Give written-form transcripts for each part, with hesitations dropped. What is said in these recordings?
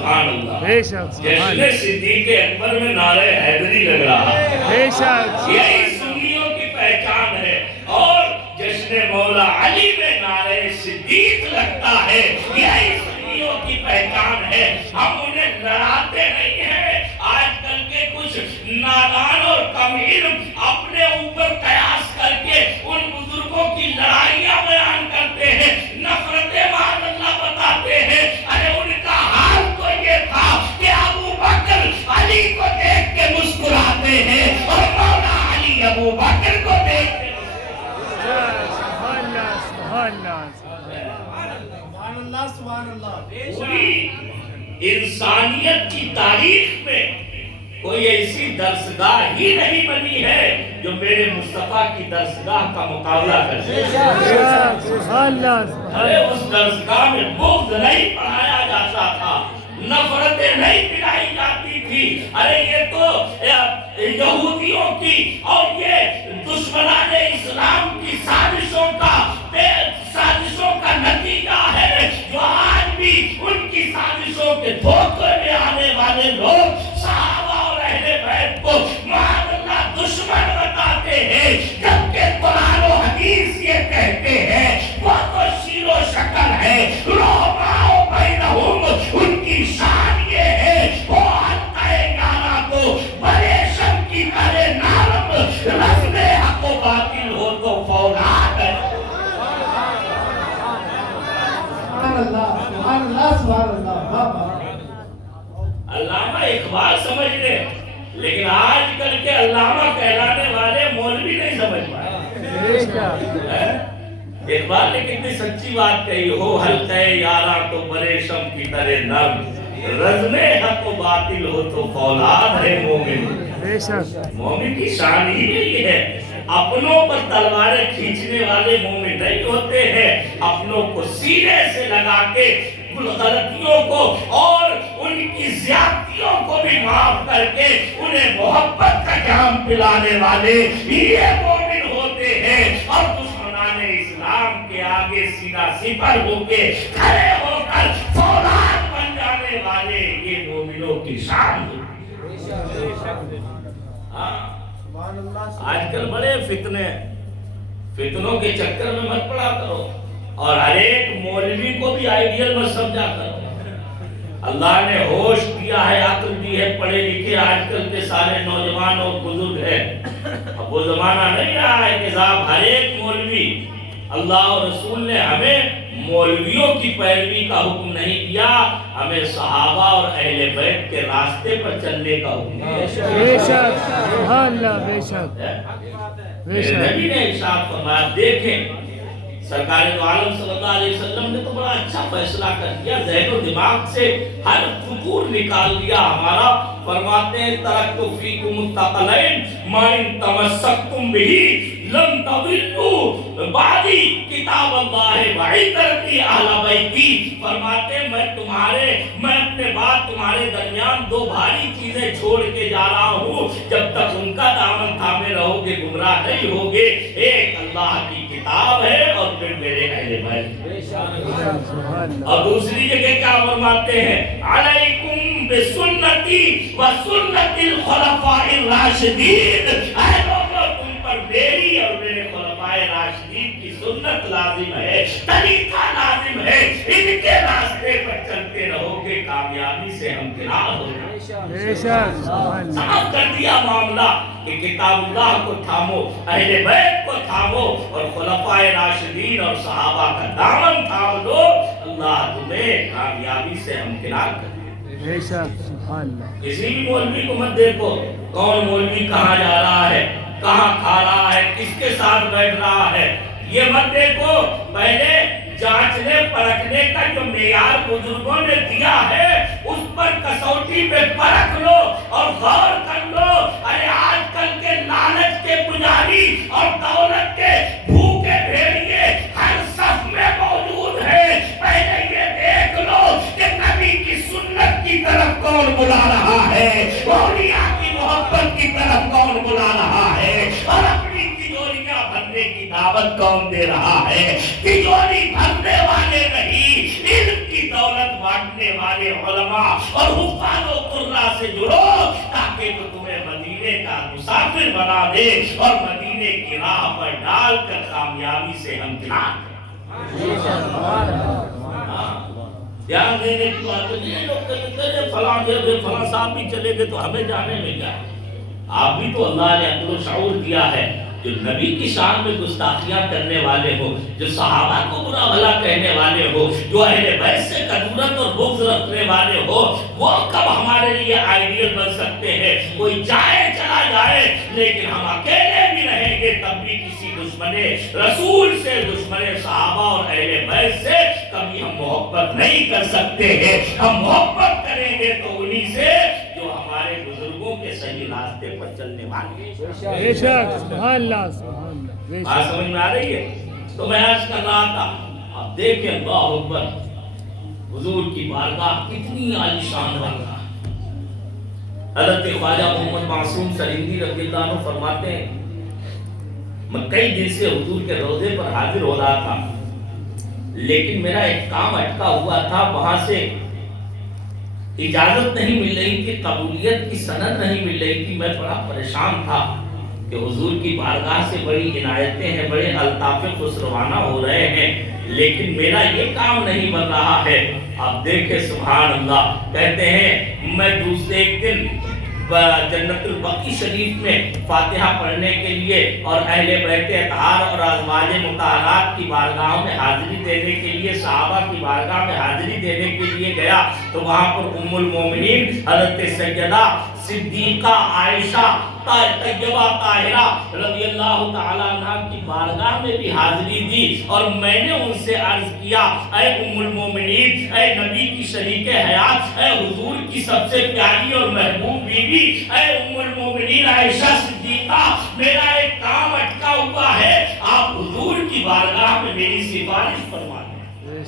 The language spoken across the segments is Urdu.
سبحان اللہ. بے شک سبحان جشن صدیق اکبر میں نعرہ حیدری لگ رہا ہے. بے شک یہی سنیوں کی پہچان ہے. اور جشن مولا علی میں نعرہ صدیق لگتا ہے. یہی سنیوں کی پہچان ہے. ہم انہیں لڑاتے نہیں ہیں. آج کل کے کچھ نادان اور کم علم اپنے اوپر قیاس کر کے ان بزرگوں کی لڑائیاں بیان کرتے ہیں, نفرتیں معاذ اللہ بتاتے ہیں. ارے ان کا حال تو یہ تھا کہ ابو بکر علی کو دیکھ کے مسکراتے ہیں اور مولا علی ابو بکر کو دیکھ کے پوری انسانیت کی تاریخ میں کوئی ایسی درسگاہ ہی نہیں بنی ہے جو میرے مصطفیٰ کی درسگاہ کا مقابلہ کر سکے. ارے اس درسگاہ میں بغض نہیں پڑھایا جاتا تھا, نفرتیں نہیں پڑھائی جاتی تھی. ارے یہ تو یہودیوں کی اور یہ دشمنان اسلام کی سازشوں کا نتیجہ ہے جو آج بھی ان کی سازشوں کے دھوکے میں آنے والے لوگ صحابہ اور اہل بیت کو معاذ اللہ دشمن بتاتے ہیں, جبکہ قرآن و حدیث یہ کہتے ہیں وہ تو شیر و شکل ہے. رحماء بینہم ان کی شان یہ ہے وہ حلقہ یارہ کو پریشم کی کرے نارم, رسم حق و باطل ہو تو فولاد ہے. علامہ اقبال سمجھ لے, لیکن آج کل کے علامہ کہلانے والے مولوی نہیں سمجھ پائے. اقبال نے کتنی سچی بات کہی, ہو حلقہ یارہ تو پریشم کی طرح نرم, رزم حق و باطل ہو تو فولاد ہے مومن. مومن کی شان ہی یہی ہے. اپنوں پر تلواریں کھینچنے والے مومن نہیں ہوتے ہیں, اپنوں کو سینے سے لگا کے غلطیوں کو اور ان کی زیادتیوں کو بھی معاف کر کے انہیں محبت کا جام پلانے والے یہ مومن ہوتے ہیں. اور دشمنان اسلام کے آگے سیدھا سپر ہو کے کھڑے ہو کر فولاد بن جانے والے یہ مومنوں کی شان ہے. آج کل بڑے فتنوں کے چکر میں مت پڑا کرو اور ہر ایک مولوی کو بھی آئیڈیل مت سمجھا کرو. اللہ نے ہوش دیا ہے, عقل دی ہے, پڑھے لکھے آج کل کے سارے نوجوان اور بزرگ ہیں. اب وہ زمانہ نہیں رہا ہے کہ صاحب ہر ایک مولوی, اللہ اور رسول نے ہمیں مولویوں کی پیروی کا حکم نہیں دیا, ہمیں صحابہ اور اہل بیت کے راستے پر چلنے کا حکم دیا. نبی نے ارشاد فرمایا, دیکھیں سرکار دو عالم صلی اللہ علیہ وسلم نے تو بڑا اچھا فیصلہ کر دیا, ذہن و دماغ سے ہر فکور نکال دیا ہمارا. فرماتے ہیں ترکت فیکم الثقلین ما ان تمسکتم بہ لن تضلوا بعدی کتاب اللہ و عترتی اہل بیتی. فرماتے ہیں میں اپنے بعد تمہارے درمیان دو بھاری چیزیں چھوڑ کے جا رہا ہوں, جب تک ان کا دامن تھامے رہو گے گمراہ نہیں ہوگے. ایک اللہ کی کتاب ہے اور پھر میرے اہل بیت. اور دوسری جگہ کیا فرماتے ہیں, علیکم بسنتی و سنت الخلفاء الراشدین. اے لوگوں تم پر میری اور میرے خلفاء راشدین کی سنت لازم ہے, طریقہ لازم ہے. ان کے راستے پر چلتے رہو گے کامیابی سے ہمکنار ہو گے. صاف کر دیا معاملہ کہ کتاب اللہ کو تھامو, اہل بیت کو تھامو اور خلفاء راشدین اور صحابہ کا دامن تھام لو, اللہ تمہیں کامیابی سے ہمکنار کر دے. کسی بھی مولوی کو مت دیکھو کون مولوی کہاں جا رہا ہے, کہاں کھا رہا ہے, کس کے ساتھ بیٹھ رہا ہے, یہ مت دیکھو. پہلے جانچنے پرکھنے کا جو معیار بزرگوں نے دیا ہے اس پر کسوٹی پہ پرکھ لو اور غور کر لو. ارے آج کل کے لالچ کے پجاری اور دولت کے بھوکے بھیڑیے ہر صف میں موجود ہیں. پہلے یہ دیکھ لو کہ نبی کی سنت کی طرف کون بلا رہا ہے, اولیاء کی محبت کی طرف کون بلا رہا ہے, اور اپنی تجوریاں بھرنے کی دعوت کون دے رہا ہے. تجوری بھرنے والے نہیں, علم کی دولت بانٹنے والے والے علماء اور حفاظ و قراء سے جڑو تاکہ وہ تمہیں مدینے کا مسافر بنا دے اور مدینے کی راہ پر ڈال کر کامیابی سے ہمکنار دھیان دینے کی بات ہے. لوگ کہتے ہیں فلاں صاحب بھی چلے گئے تو ہمیں جانے میں کیا ہے. آپ بھی تو اللہ نے عقل و شعور دیا ہے. جو نبی کی شان میں گستاخیاں کرنے والے ہو, جو صحابہ کو برا بھلا کہنے والے ہو, جو اہل بیت سے کدورت اور بغض رکھنے والے ہو, وہ کب ہمارے لیے آئیڈیل بن سکتے ہیں. کوئی جائے چلا جائے لیکن ہم اکیلے بھی رہیں گے تب بھی کسی دشمن رسول سے, دشمن صحابہ اور اہل بیت سے کبھی ہم محبت نہیں کر سکتے ہیں. ہم محبت کریں گے تو انہی سے جو ہمارے بزرگوں کے صحیح راستے پر چلنے والے ہیں. بے شک. سبحان اللہ, سبحان اللہ. بات سمجھ میں آ رہی ہے. تو میں عرض کر رہا تھا, اب دیکھیں اللہ اکبر, حضور کی بارگاہ کتنی عالیشان بارگاہ. حضرت خواجہ محمد معصوم سرندی رضی اللہ عنہ فرماتے ہیں, میں کئی دن سے حضور کے روضے پر حاضر ہو رہا تھا, لیکن میرا ایک کام اٹکا ہوا تھا, وہاں سے اجازت نہیں مل رہی تھی, قبولیت کی سند نہیں مل رہی تھی. میں بڑا پریشان تھا کہ حضور کی بارگاہ سے بڑی عنایتیں ہیں, بڑے الطاف خسروانہ ہو رہے ہیں, لیکن میرا یہ کام نہیں بن رہا ہے. آپ دیکھیں سبحان اللہ, کہتے ہیں میں دوسرے ایک دن جنت البقیع شریف میں فاتحہ پڑھنے کے لیے اور اہل بیت اطہار اور ازواج مطہرات کی بارگاہوں میں حاضری دینے کے لیے, صحابہ کی بارگاہ میں حاضری دینے کے لیے گیا تو وہاں پر ام المومنین حضرت سیدہ صدیقہ عائشہ طیبہ طاہرہ رضی اللہ تعالیٰ عنہ کی بارگاہ میں بھی حاضری دی. اور میں نے ان سے عرض کیا, اے ام المومنین, اے نبی کی شریک حیات, اے حضور کی سب سے پیاری اور محبوب بیوی, اے ام المومنین عائشہ صدیقہ, میرا ایک کام اٹکا ہوا ہے, آپ حضور کی بارگاہ میں میری سفارش فرما دیں.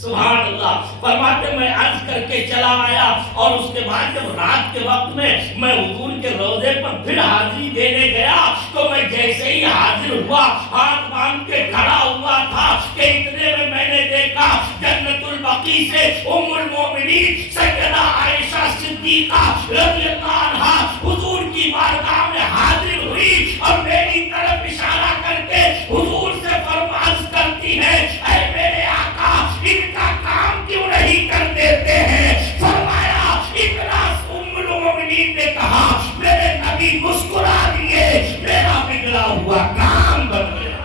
سبحان اللہ. فرماتے میں عرض کر کے چلا آیا اور اس کے بعد جب رات کے وقت میں حضور کے روضے پر پھر حاضری دینے گیا تو میں جیسے ہی حاضر ہوا, ہاتھ باندھ کے کھڑا ہوا تھا کہ اتنے میں نے دیکھا جنت البقیع سے ام المومنین سیدہ عائشہ صدیقہ رضی اللہ عنہا حضور کی بارگاہ میں حاضر ہوئی اور میری طرف اشارہ کر کے حضور سے فرماز کرتی ہے, اے میرے آقا, ان کا کام کیوں نہیں کر دیتے ہیں. فرمایا اتنا ام المومنین نے کہا, میرے نبی مسکرا دیے, میرا بگڑا ہوا کام بن گیا.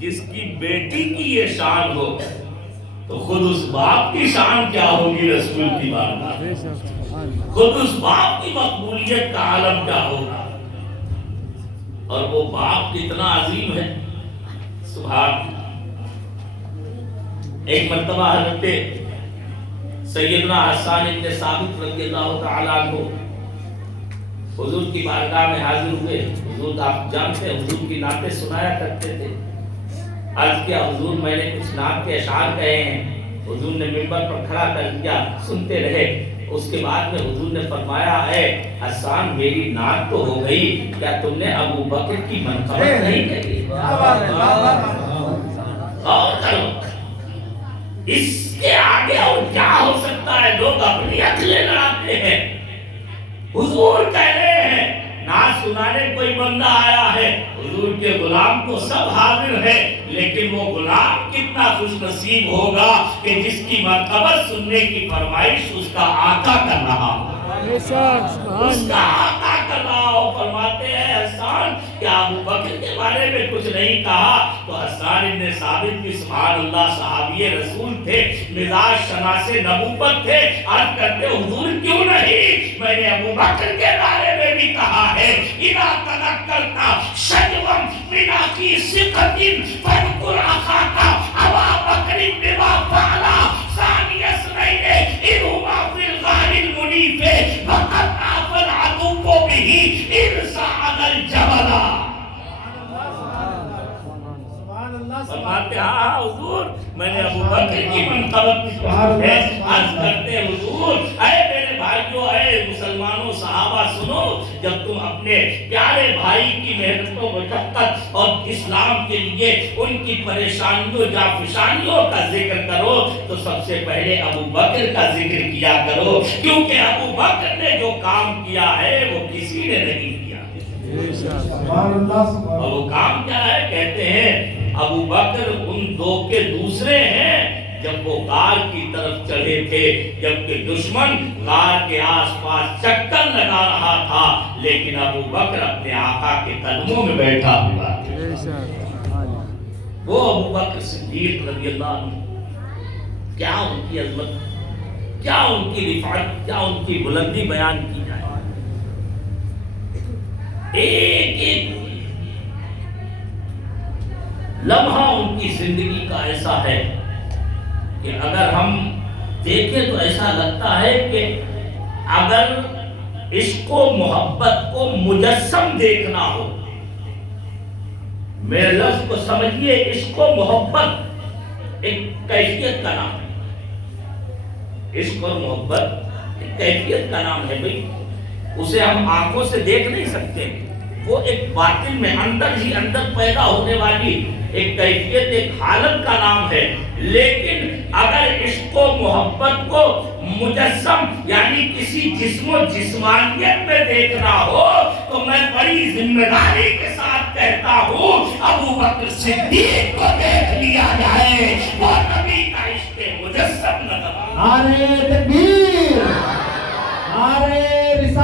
جس کی بیٹی کی یہ شان ہو تو خود اس باپ کی شان کیا ہوگی رسول کی بارگاہ میں, خود اس باپ کی مقبولیت کا عالم کیا ہوگا. اور وہ باپ کتنا عظیم ہے. سبحان. ایک مرتبہ حضرت سیدنا حسان ابن ثابت رضی اللہ تعالیٰ عنہ حضور کی بارگاہ میں حاضر ہوئے. حضور آپ جانتے ہیں حضور کی نعتیں سنایا کرتے تھے. عرض کیا, حضور میں نے کچھ نعت کے اشعار کہے ہیں. حضور نے منبر پر کھڑا کر دیا, سنتے رہے. اس کے بعد میں حضور نے فرمایا, اے حسان میری نعت تو ہو گئی, کیا تم نے ابو بکر کی منقبت نہیں کہی. اور کرو, اس کے آگے اور کیا ہو سکتا ہے. لوگ اپنی عقلیں لڑاتے ہیں. حضور کہہ رہے ہیں نعت سنانے کوئی بندہ آیا ہے, حضور کے غلام تو سب حاضر ہے, لیکن وہ غلام کتنا خوش نصیب ہوگا کہ جس کی مرتبت سننے کی فرمائش اس کا آقا کر رہا ہو, اس کا آقا کر رہا ہو. فرماتے ہیں حسان کہ ابو بکر کے بارے میں کچھ نہیں کہا. تو حسان ابن ثابت بھی سبحان اللہ صحابی رسول تھے, مزاج شناس نبوت تھے. عرض کرتے حضور کیوں نہیں, میں نے ابو بکر کے بارے میں بھی کہا ہے, اذا تذکرت شجوا من اخی ثقۃ فاذکر اخاک ابا بکر بما فعل ثانی اثنین اذ هما فی الغار المنیف وقد طاف العدو به اذ صعد الجبل. فرماتے ہاں حضور میں نے ابو بکر کی منقبت عرض کرتے حضور, اے میرے بھائیوں اے مسلمانوں صحابہ سنو، جب تم اپنے پیارے بھائی کی محنتوں مشقت اور اسلام کے لیے ان کی پریشانیوں یا فشانیوں کا ذکر کرو تو سب سے پہلے ابو بکر کا ذکر کیا کرو، کیونکہ ابو بکر نے جو کام کیا ہے وہ کسی نے نہیں کیا۔ اور وہ کام کیا ہے؟ کہتے ہیں ابو بکر ان دو کے دوسرے ہیں جب وہ غار کی طرف چڑھے تھے، جبکہ دشمن غار کے آس پاس چکر لگا رہا تھا، لیکن ابو بکر اپنے آقا کے قدموں میں بیٹھا ہوا تھا۔ وہ ابو بکر صدیق رضی اللہ عنہ، کیا ان کی عظمت، کیا ان کی رفعت، کیا ان کی بلندی بیان کی جائے۔ ایک ایک لمحہ ان کی زندگی کا ایسا ہے کہ اگر ہم دیکھیں تو ایسا لگتا ہے کہ اگر عشق و محبت کو مجسم دیکھنا ہو، میرے لفظ کو سمجھیے، عشق و محبت ایک کیفیت کا نام ہے، عشق اور محبت ایک کیفیت کا نام ہے بھائی، اسے ہم آنکھوں سے دیکھ نہیں سکتے، وہ ایک باطن میں اندر ہی اندر پیدا ہونے والی ایک کیفیت، ایک حالت کا نام ہے۔ لیکن اگر عشق و محبت کو مجسم یعنی کسی جسم و جسمانیت میں دیکھنا ہو تو میں بڑی ذمہ داری کے ساتھ کہتا ہوں ابو بکر صدیق کو دیکھ لیا جائے، وہ نبی کا عشق مجسم نظر آئے۔